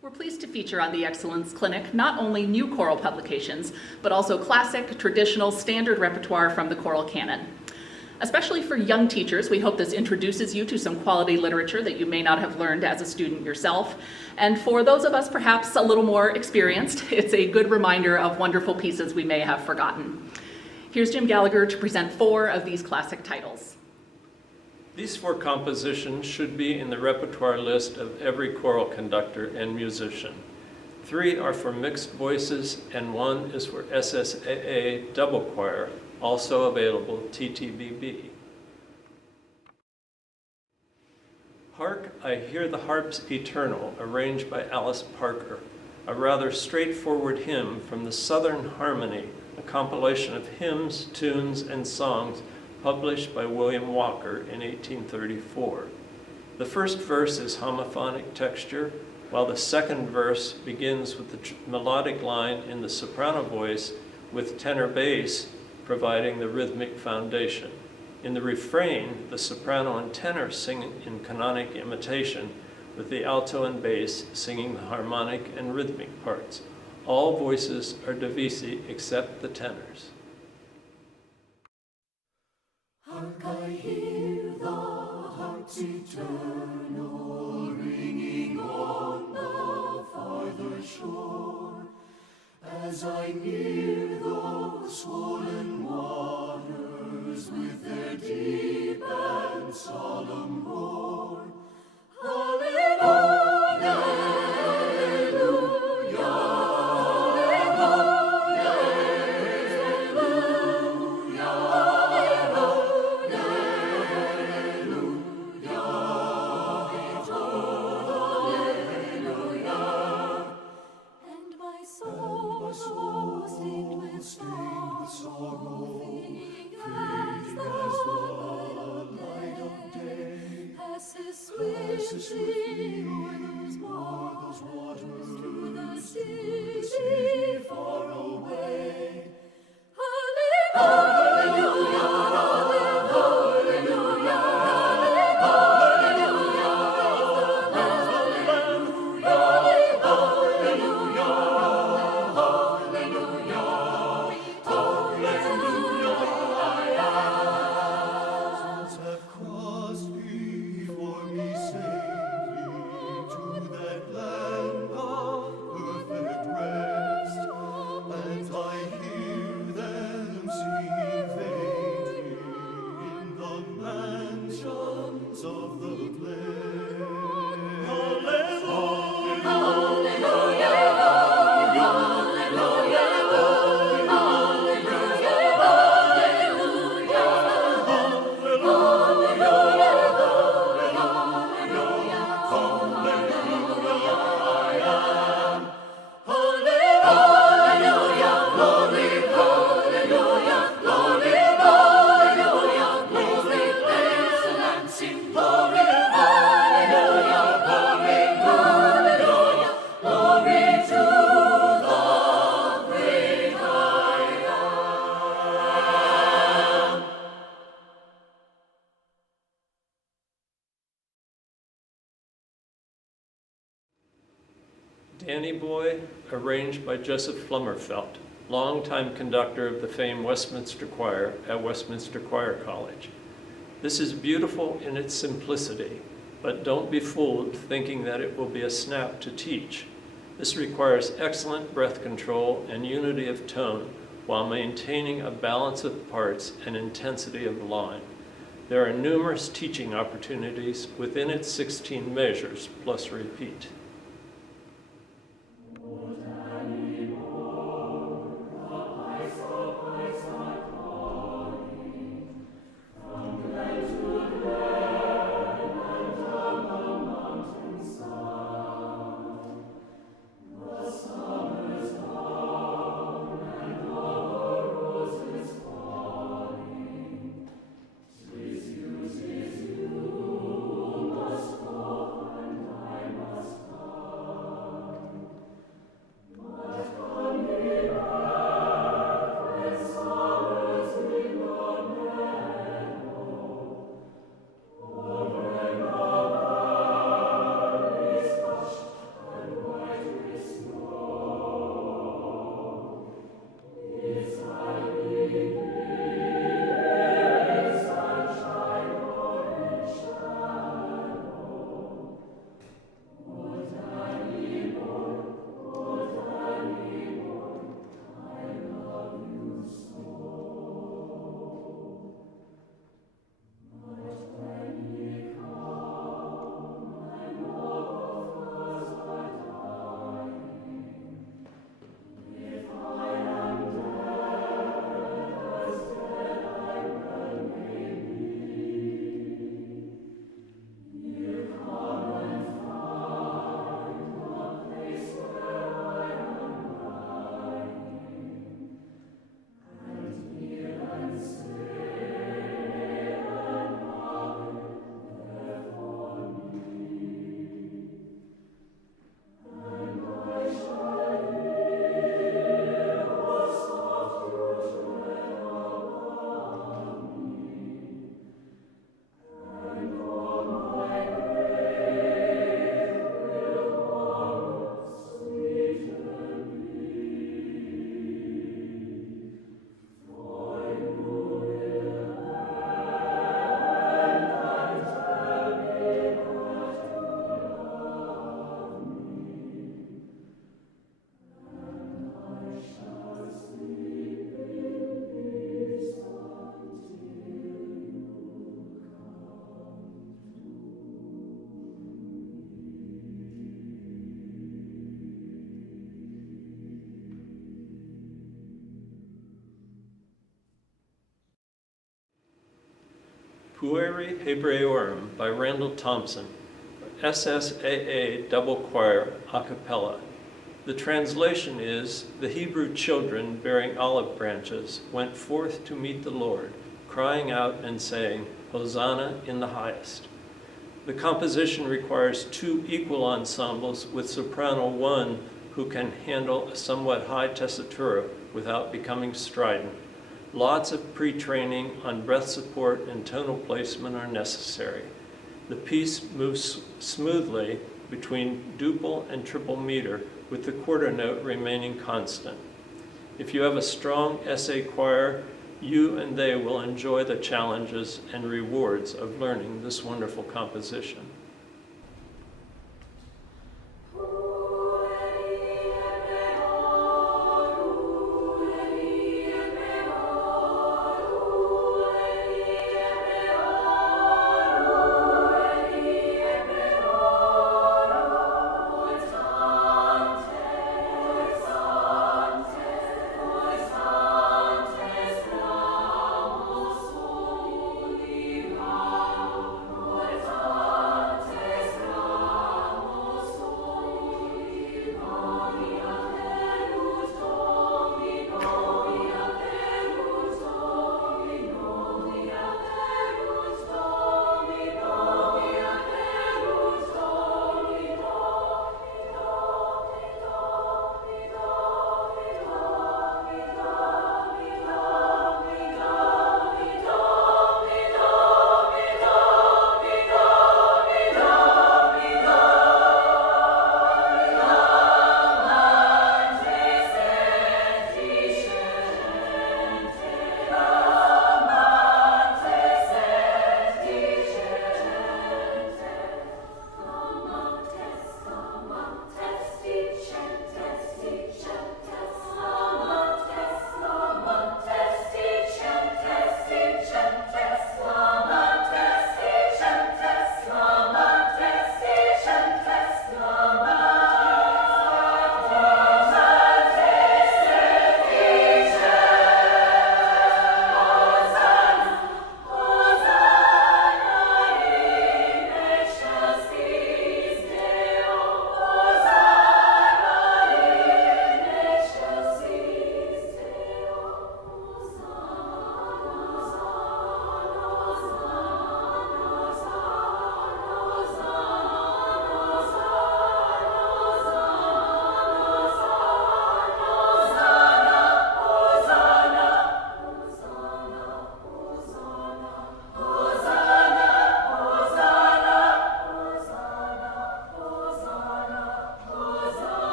We're pleased to feature on the Excellence Clinic not only new choral publications, but also classic, traditional, standard repertoire from the Choral Canon. Especially for young teachers, we hope this introduces you to some quality literature that you may not have learned as a student yourself. And for those of us perhaps a little more experienced, it's a good reminder of wonderful pieces we may have forgotten. Here's Jim Gallagher to present 4 of these classic titles. These 4 compositions should be in the repertoire list of every choral conductor and musician. 3 are for mixed voices and 1 is for SSAA double choir, also available TTBB. Hark, I Hear the Harps Eternal, arranged by Alice Parker, a rather straightforward hymn from the Southern Harmony, a compilation of hymns, tunes, and songs published by William Walker in 1834. The first verse is homophonic texture, while the second verse begins with the melodic line in the soprano voice with tenor bass providing the rhythmic foundation. In the refrain, the soprano and tenor sing in canonic imitation, with the alto and bass singing the harmonic and rhythmic parts. All voices are divisi except the tenors. Hark, I hear the harps eternal ringing on the farther shore. As I near those swollen waters with their deep and solemn roar, Hallelujah! Swiftly o'er those waters to the sea far away. Hallelujah! Danny Boy, arranged by Joseph Flummerfelt, longtime conductor of the famed Westminster Choir at Westminster Choir College. This is beautiful in its simplicity, but don't be fooled thinking that it will be a snap to teach. This requires excellent breath control and unity of tone while maintaining a balance of parts and intensity of line. There are numerous teaching opportunities within its 16 measures plus repeat. Must Pueri Hebraeorum by Randall Thompson, SSAA double choir a cappella. The translation is, "The Hebrew children bearing olive branches went forth to meet the Lord, crying out and saying, Hosanna in the highest." The composition requires 2 equal ensembles with soprano 1 who can handle a somewhat high tessitura without becoming strident. Lots of pre-training on breath support and tonal placement are necessary. The piece moves smoothly between duple and triple meter with the quarter note remaining constant. If you have a strong SA choir, you and they will enjoy the challenges and rewards of learning this wonderful composition.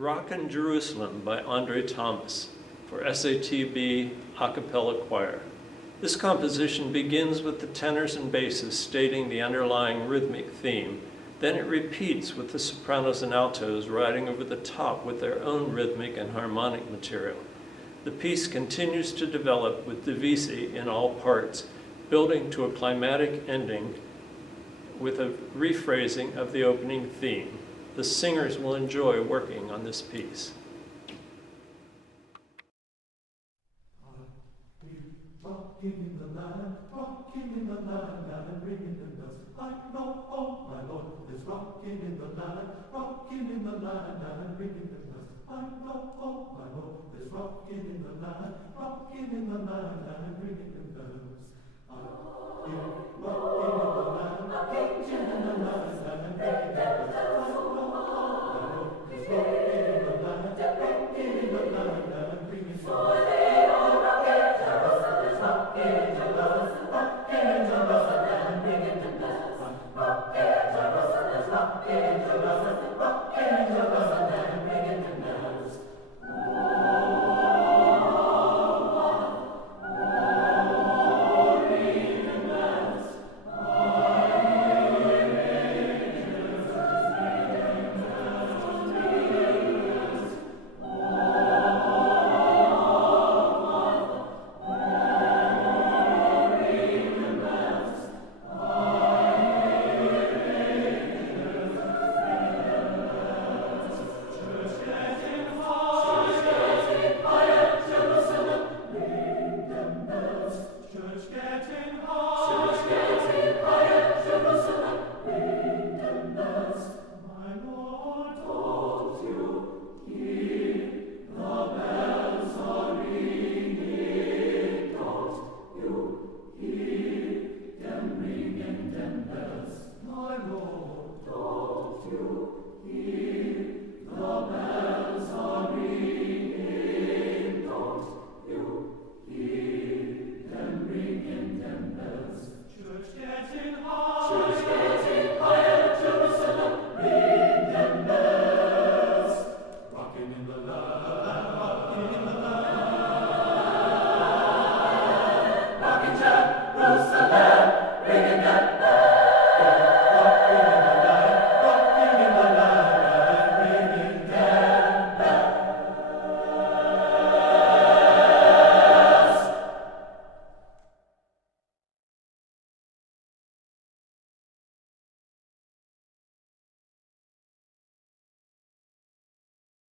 Rockin Jerusalem by Andre Thomas for SATB a cappella choir. This composition begins with the tenors and basses stating the underlying rhythmic theme. Then it repeats with the sopranos and altos riding over the top with their own rhythmic and harmonic material. The piece continues to develop with divisi in all parts, building to a climatic ending with a rephrasing of the opening theme. The singers will enjoy working on this piece. Rocking in the land, and ringing the bells. I know, oh my Lord, is rocking in the land, and ringing the bells. I know, oh my Lord, is rocking in the land, and ringing the bells.